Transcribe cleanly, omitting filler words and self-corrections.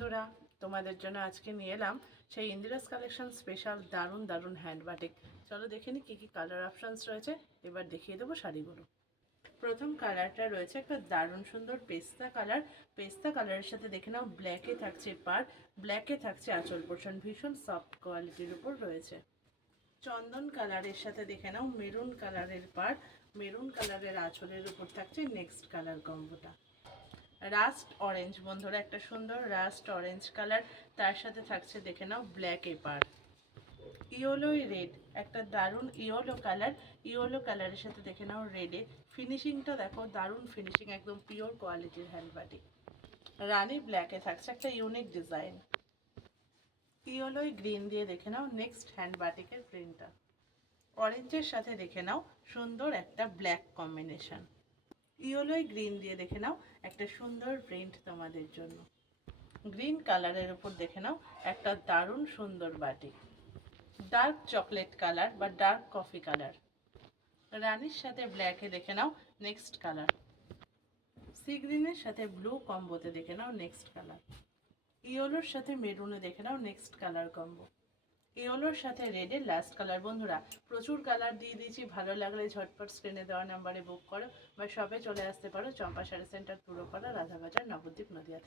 বন্ধুরা, তোমাদের জন্য আজকে নিয়ে এলাম সেই ইন্দিরাস কালেকশন স্পেশাল দারুণ দারুণ হ্যান্ড বাটিক। চলো দেখে নি কী কী কালার অপশানস রয়েছে। এবার দেখিয়ে দেবো শাড়িগুলো। প্রথম কালারটা রয়েছে একটা দারুণ সুন্দর পেস্তা কালার। পেস্তা কালারের সাথে দেখে নাও ব্ল্যাকে থাকছে পাড়, ব্ল্যাকে থাকছে আঁচল পোর্শন, ভীষণ সফট কোয়ালিটির উপর রয়েছে। চন্দন কালারের সাথে দেখে নাও মেরুন কালারের পাড়, মেরুন কালারের আঁচলের উপর থাকছে নেক্সট কালার কম্বোটা। রাস্ট অরেঞ্জ বন্ধুরা, একটা সুন্দর রাস্ট অরেঞ্জ কালার, তার সাথে থাকছে দেখে নাও ব্ল্যাক এপার। ইয়েলোই রেড, একটা দারুণ ইয়েলো কালার, ইয়েলো কালারের সাথে দেখে নাও রেডে। ফিনিশিংটা দেখো, দারুণ ফিনিশিং, একদম পিওর কোয়ালিটির হ্যান্ডবাটি। রানী ব্ল্যাকে থাকছে একটা ইউনিক ডিজাইন। ইয়েলোই গ্রিন দিয়ে দেখে নাও নেক্সট হ্যান্ডবাটিকের প্রিন্টটা। অরেঞ্জের সাথে দেখে নাও সুন্দর একটা ব্ল্যাক কম্বিনেশন। ইয়েলোয় গ্রিন দিয়ে দেখে নাও একটা সুন্দর প্রিন্ট তোমাদের জন্য। গ্রিন কালারের উপর দেখে নাও একটা দারুণ সুন্দর বাটিক। ডার্ক চকলেট কালার বা ডার্ক কফি কালার। রানীর সাথে ব্ল্যাকে দেখে নাও নেক্সট কালার। সি গ্রিনের সাথে ব্লু কম্বোতে দেখে নাও নেক্সট কালার। ইয়েলোর সাথে মেরুনে দেখে নাও নেক্সট কালার কম্বো। ইয়েলোর সাথে রেডের লাস্ট কালার। বন্ধুরা, প্রচুর কালার দিয়ে দিয়েছি, ভালো লাগলে ঝটপট স্ক্রিনে দেওয়া নাম্বারে বুক করো বা শপে চলে আসতে পারো, চম্পা শাড়ি সেন্টার, পুরোপাড়া, রাধাবাজার, নবদ্বীপ, নদিয়া।